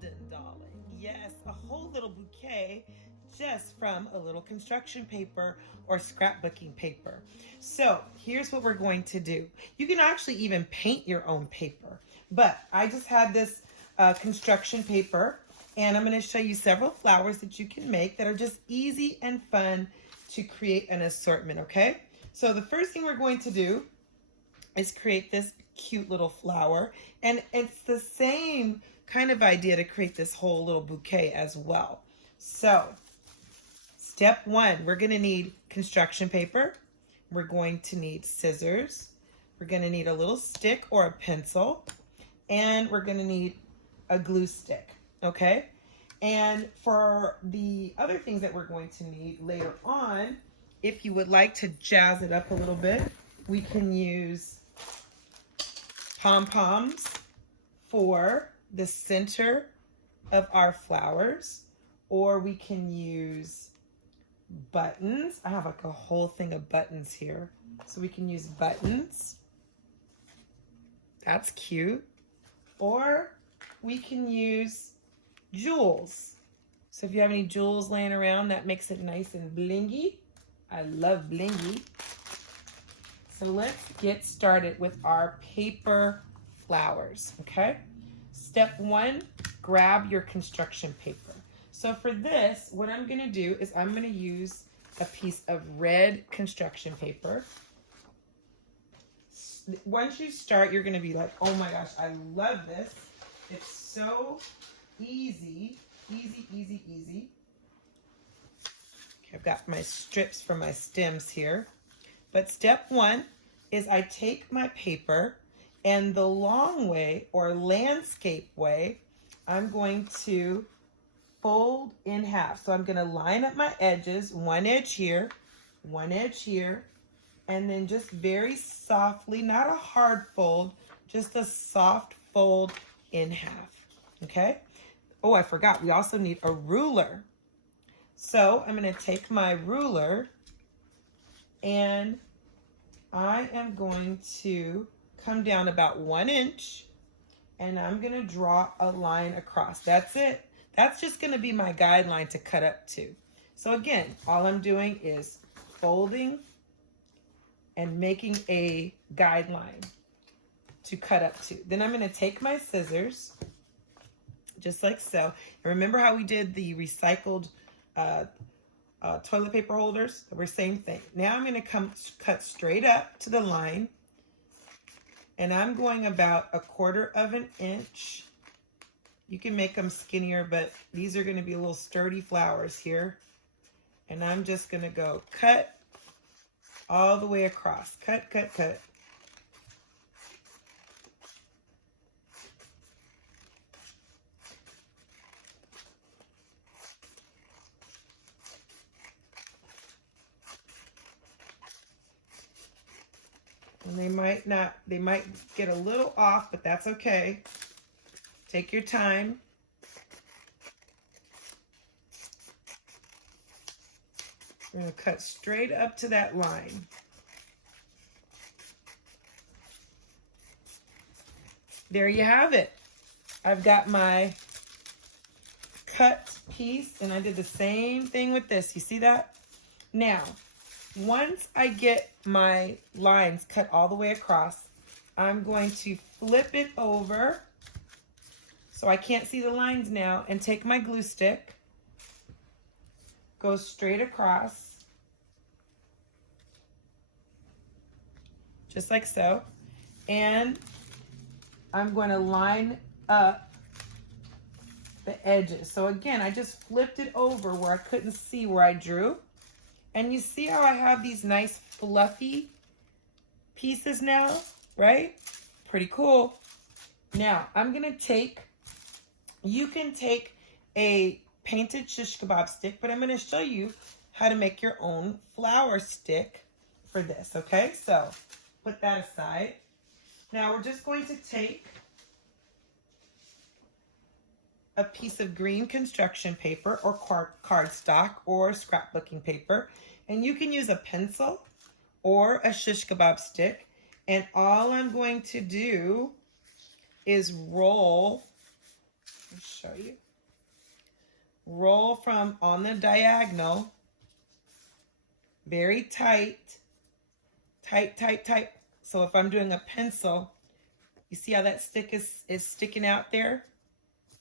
done, darling. Yes, a whole little bouquet just from a little construction paper or scrapbooking paper. So here's what we're going to do. You can actually even paint your own paper, but I just had this construction paper, and I'm going to show you several flowers that you can make that are just easy and fun to create an assortment, okay? So the first thing we're going to do is create this cute little flower, and it's the same kind of idea to create this whole little bouquet as well. So step one, we're going to need construction paper, we're going to need scissors, we're going to need a little stick or a pencil, and we're going to need a glue stick, okay? And for the other things that we're going to need later on, if you would like to jazz it up a little bit, we can use pom-poms for the center of our flowers, or we can use buttons. I have like a whole thing of buttons here. So we can use buttons. That's cute. Or we can use jewels. So if you have any jewels laying around, that makes it nice and blingy. I love blingy. So let's get started with our paper flowers, okay? Step one, grab your construction paper. So for this, what I'm gonna do is I'm gonna use a piece of red construction paper. Once you start, you're gonna be like, oh my gosh, I love this. It's so easy, easy, easy, easy. Okay, I've got my strips for my stems here. But step one is I take my paper, and the long way or landscape way, I'm going to fold in half. So I'm going to line up my edges, one edge here, and then just very softly, not a hard fold, just a soft fold in half, okay? Oh, I forgot, we also need a ruler. So I'm going to take my ruler, and I am going to come down about 1 inch, and I'm going to draw a line across. That's it. That's just going to be my guideline to cut up to. So again, all I'm doing is folding and making a guideline to cut up to. Then I'm going to take my scissors, just like so. And remember how we did the recycled toilet paper holders? We're same thing. Now I'm going to cut straight up to the line, and I'm going about 1/4 of an inch. You can make them skinnier, but these are going to be a little sturdy flowers here. And I'm just going to go cut all the way across. Cut, cut, cut. And they might get a little off, but that's okay. Take your time. We're going to cut straight up to that line. There you have it. I've got my cut piece, and I did the same thing with this. You see that? Now, once I get my lines cut all the way across, I'm going to flip it over so I can't see the lines now, and take my glue stick, go straight across, just like so, and I'm going to line up the edges. So again, I just flipped it over where I couldn't see where I drew. And you see how I have these nice fluffy pieces now, right? Pretty cool. Now, I'm going to take, you can take a painted shish kebab stick, but I'm going to show you how to make your own flower stick for this, okay? So, put that aside. Now, we're just going to take a piece of green construction paper or cardstock or scrapbooking paper, and you can use a pencil or a shish kebab stick, and all I'm going to do is roll I'll show you. Roll from on the diagonal, very tight, tight, tight, tight. So if I'm doing a pencil, you see how that stick is sticking out there?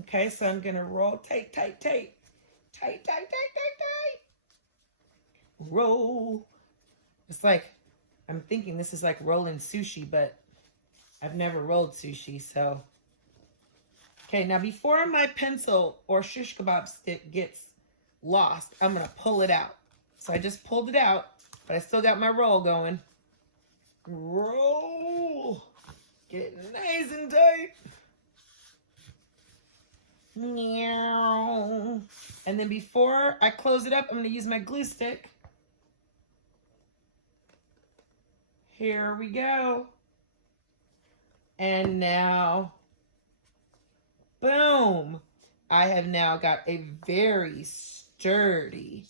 Okay, so I'm gonna roll tight, tight, tight, tight, tight, tight, tight, tight. Roll. It's like, I'm thinking this is like rolling sushi, but I've never rolled sushi, so. Okay, now before my pencil or shish kebab stick gets lost, I'm gonna pull it out. So I just pulled it out, but I still got my roll going. Roll. Get it nice and tight. Meow. And then before I close it up, I'm gonna use my glue stick. Here we go. And now, boom. I have now got a very sturdy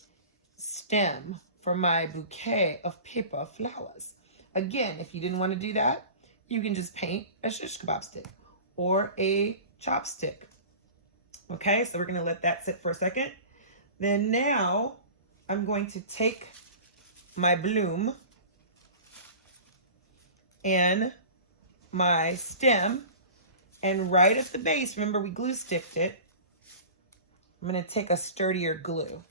stem for my bouquet of paper flowers. Again, if you didn't want to do that, you can just paint a shish kebab stick or a chopstick. Okay, so we're going to let that sit for a second. Then now I'm going to take my bloom and my stem, and right at the base, remember we glue sticked it, I'm going to take a sturdier glue.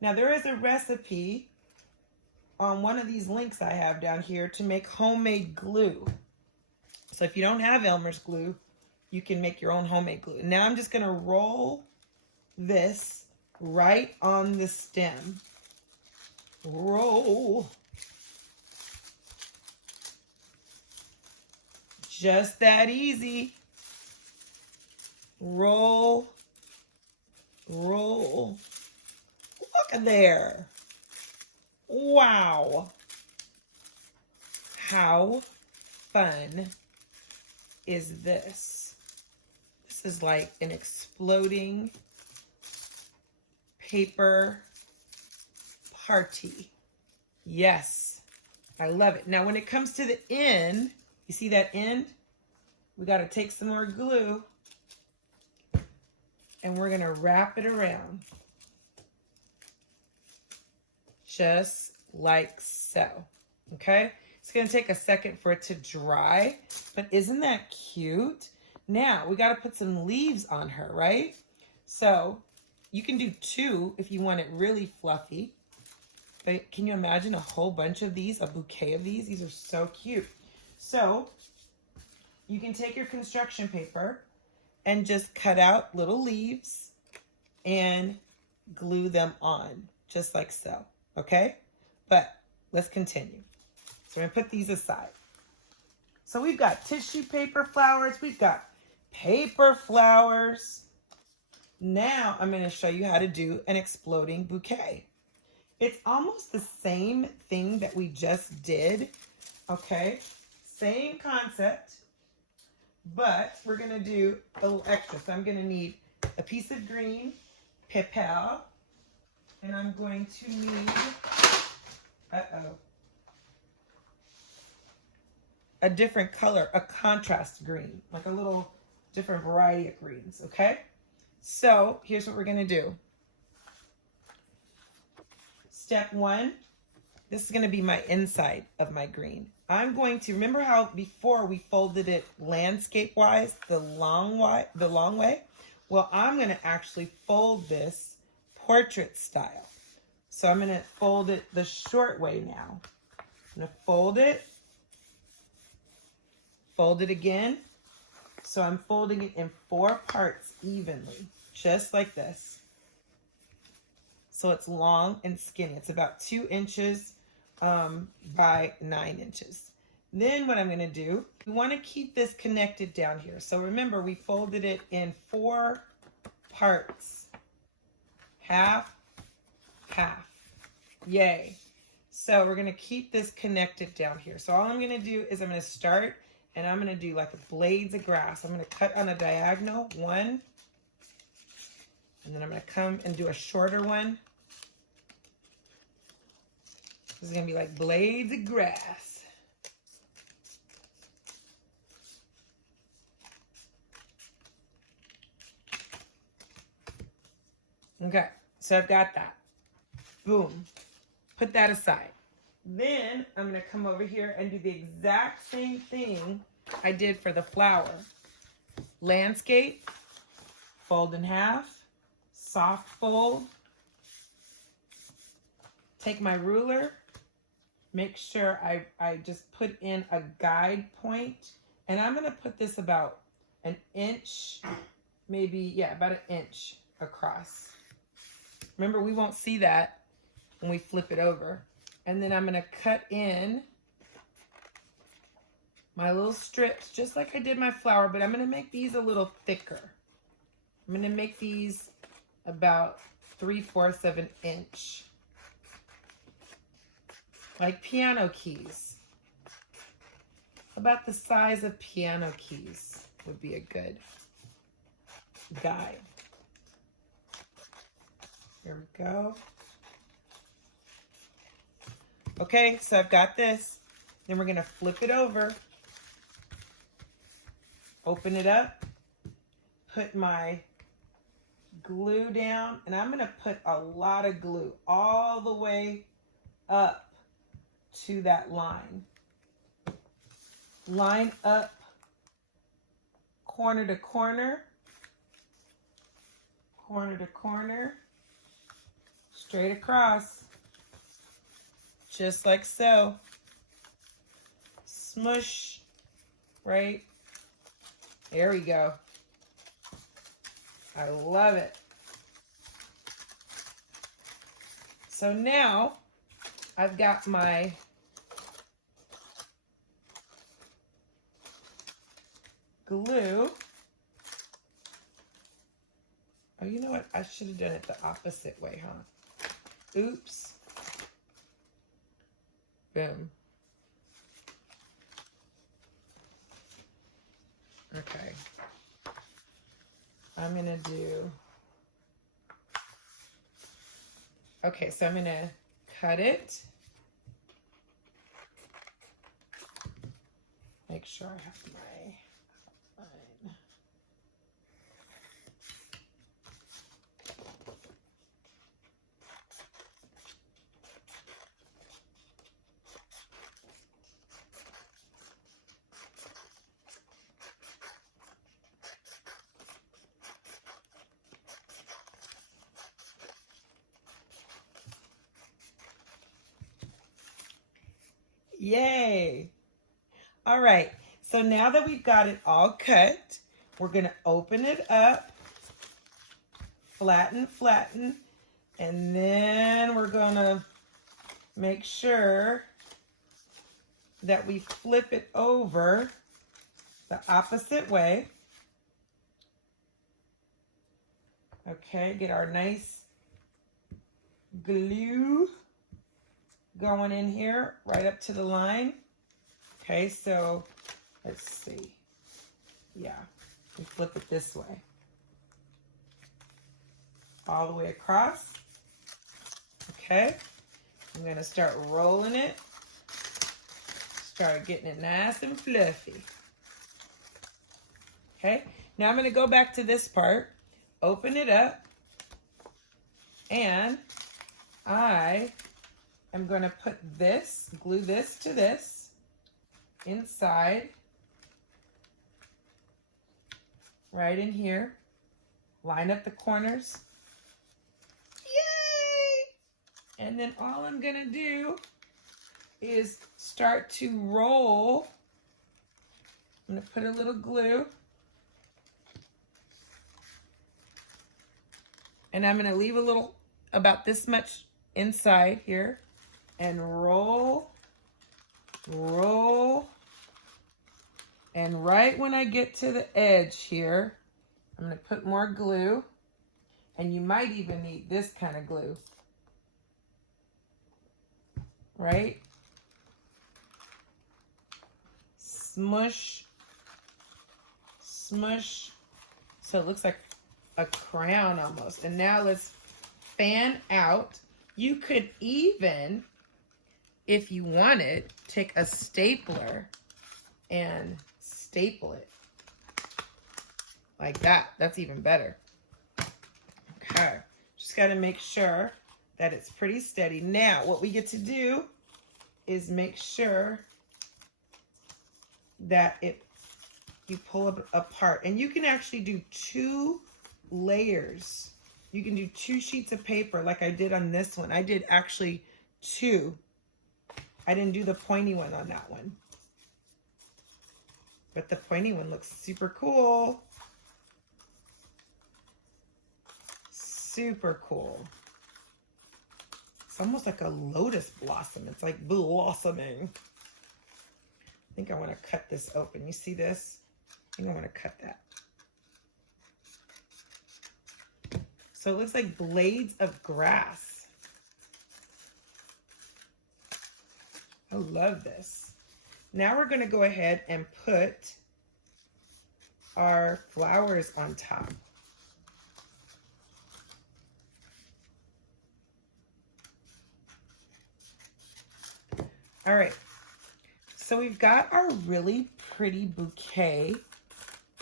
Now there is a recipe on one of these links I have down here to make homemade glue. So if you don't have Elmer's glue, you can make your own homemade glue. Now I'm just going to roll this right on the stem. Roll. Just that easy. Roll. Roll. Look at there. Wow. How fun is this? This is like an exploding paper party. Yes, I love it. Now when it comes to the end, you see that end? We got to take some more glue and we're going to wrap it around. Just like so. Okay? It's going to take a second for it to dry, but isn't that cute? Now, we got to put some leaves on her, right? So, you can do 2 if you want it really fluffy. But can you imagine a whole bunch of these, a bouquet of these? These are so cute. So, you can take your construction paper and just cut out little leaves and glue them on, just like so, okay? But let's continue. So I'm gonna put these aside. So we've got tissue paper flowers, we've got paper flowers. Now I'm gonna show you how to do an exploding bouquet. It's almost the same thing that we just did, okay? Same concept, but we're gonna do a little extra. So I'm gonna need a piece of green paper, and I'm going to need, a different color, a contrast green, like a little different variety of greens, okay? So here's what we're gonna do. Step 1, this is gonna be my inside of my green. I'm going to, remember how before we folded it landscape-wise, the long way? Well, I'm gonna actually fold this portrait style. So I'm gonna fold it the short way now. I'm gonna fold it again. So I'm folding it in 4 parts evenly, just like this. So it's long and skinny. It's about 2 inches by 9 inches. Then what I'm gonna do, we wanna keep this connected down here. So remember, we folded it in 4 parts. Half, half. Yay. So we're gonna keep this connected down here. So all I'm gonna do is I'm gonna start and I'm gonna do like blades of grass. I'm gonna cut on a diagonal, 1, and then I'm gonna come and do a shorter one. This is gonna be like blades of grass. Okay, so I've got that. Boom. Put that aside. Then I'm going to come over here and do the exact same thing I did for the flower. Landscape, fold in half, soft fold. Take my ruler, make sure I just put in a guide point, and I'm going to put this about an inch, maybe, yeah, about an inch across. Remember, we won't see that when we flip it over. And then I'm going to cut in my little strips, just like I did my flower, but I'm going to make these a little thicker. I'm going to make these about 3/4 of an inch. Like piano keys. About the size of piano keys would be a good guide. Here we go. Okay, so I've got this. Then we're going to flip it over. Open it up. Put my glue down. And I'm going to put a lot of glue all the way up to that line. Line up corner to corner. Corner to corner. Straight across. Just like so. Smush. Right? There we go. I love it. So now I've got my glue. Oh, you know what? I should have done it the opposite way, huh? Oops. Boom. Okay. I'm going to do... Okay, so I'm going to cut it. Make sure I have my line. Yay! All right, so now that we've got it all cut, we're going to open it up, flatten, and then we're going to make sure that we flip it over the opposite way. Okay, get our nice glue going in here right up to the line. Okay, so let's see. Yeah, we flip it this way. All the way across. Okay, I'm going to start rolling it. Start getting it nice and fluffy. Okay, now I'm going to go back to this part, open it up, and I'm going to put this, glue this to this inside, right in here. Line up the corners. Yay! And then all I'm going to do is start to roll. I'm going to put a little glue. And I'm going to leave a little, about this much inside here. And roll, roll, and right when I get to the edge here, I'm going to put more glue, and you might even need this kind of glue, right? Smush, smush, so it looks like a crown almost. And now let's fan out. You could even, if you wanted, take a stapler and staple it like that. That's even better. Okay, just Just got to make sure that it's pretty steady. Now, what we get to do is make sure that you pull it apart. And you can actually do 2 layers. You can do 2 sheets of paper like I did on this one. I did actually 2. I didn't do the pointy one on that one. But the pointy one looks super cool. Super cool. It's almost like a lotus blossom. It's like blossoming. I think I want to cut this open. You see this? I think I want to cut that. So it looks like blades of grass. I love this. Now we're going to go ahead and put our flowers on top. All right, so we've got our really pretty bouquet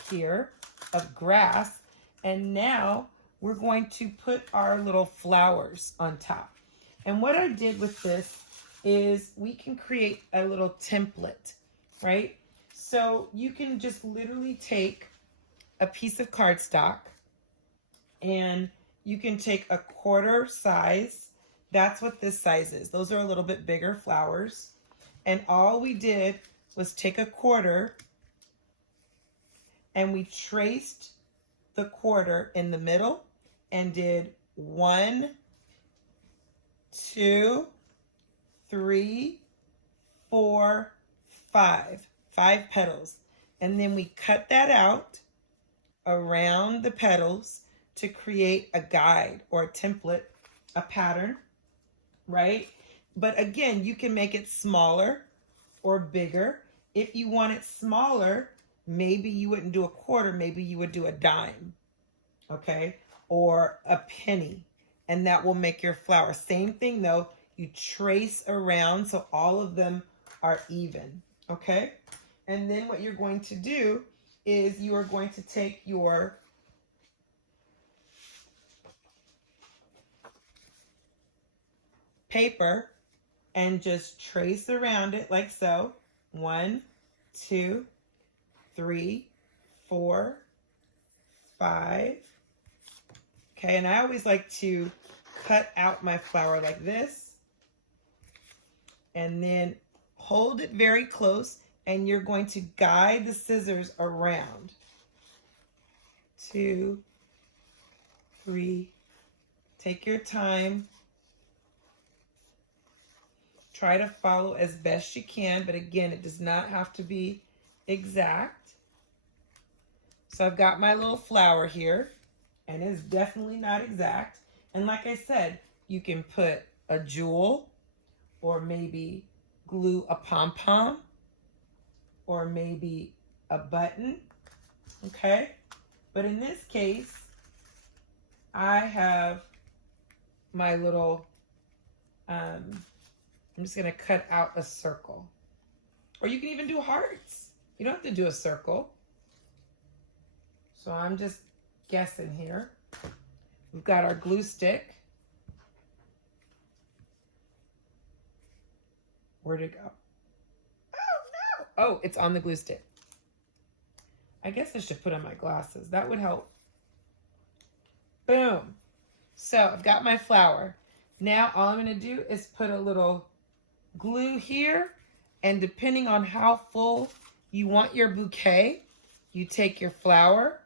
here of grass, and now we're going to put our little flowers on top. And what I did with this is we can create a little template, right? So you can just literally take a piece of cardstock and you can take a 1/4 size. That's what this size is. Those are a little bit bigger flowers. And all we did was take a 1/4 and we traced the 1/4 in the middle and did 1, 2, 3, 4, 5. 5 petals. And then we cut that out around the petals to create a guide or a template, a pattern, right? But again, you can make it smaller or bigger. If you want it smaller, maybe you wouldn't do a 1/4, maybe you would do a dime, okay? Or a penny, and that will make your flower. Same thing though, you trace around so all of them are even, okay? And then what you're going to do is you are going to take your paper and just trace around it like so. 1, 2, 3, 4, 5. Okay, and I always like to cut out my flower like this. And then hold it very close, and you're going to guide the scissors around. 2, 3. Take your time. Try to follow as best you can, but again, it does not have to be exact. So I've got my little flower here, and it's definitely not exact. And like I said, you can put a jewel, or maybe glue a pom-pom, or maybe a button, okay? But in this case, I have my little, I'm just gonna cut out a circle. Or you can even do hearts. You don't have to do a circle. So I'm just guessing here. We've got our glue stick. Where'd it go? Oh no! Oh, it's on the glue stick. I guess I should put on my glasses. That would help. Boom. So I've got my flower. Now all I'm gonna do is put a little glue here, and depending on how full you want your bouquet, you take your flower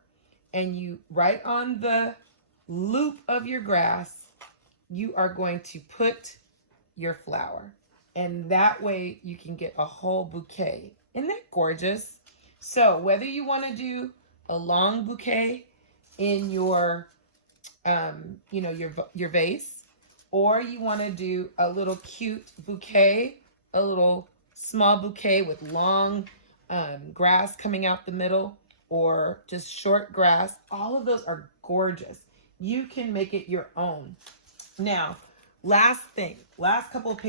and you, right on the loop of your grass, you are going to put your flower. And that way you can get a whole bouquet. Isn't that gorgeous? So whether you want to do a long bouquet in your, your vase, or you want to do a little cute bouquet, a little small bouquet with long grass coming out the middle, or just short grass, all of those are gorgeous. You can make it your own. Now, last couple of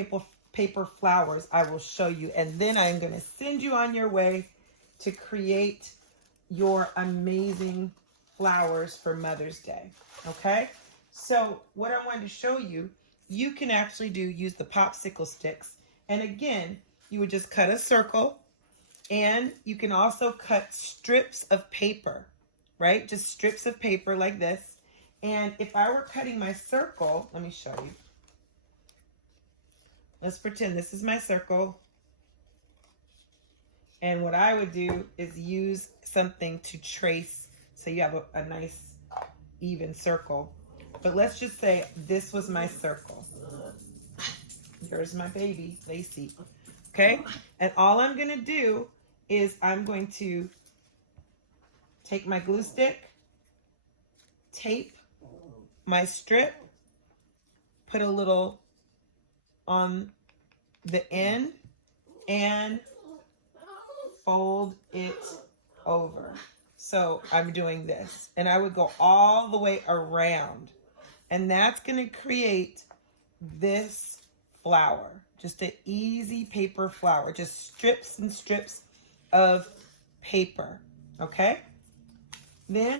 paper flowers I will show you, and then I'm going to send you on your way to create your amazing flowers for Mother's Day. Okay? So what I wanted to show you, you can actually use the popsicle sticks. And again, you would just cut a circle, and you can also cut strips of paper, right? Just strips of paper like this. And if I were cutting my circle, let me show you. Let's pretend this is my circle. And what I would do is use something to trace so you have a nice even circle. But let's just say this was my circle. Here's my baby, Lacey. Okay? And all I'm going to do is I'm going to take my glue stick, tape my strip, put a little on the end, and fold it over. So I'm doing this, and I would go all the way around, and that's going to create this flower, just an easy paper flower, just strips and strips of paper. Okay, then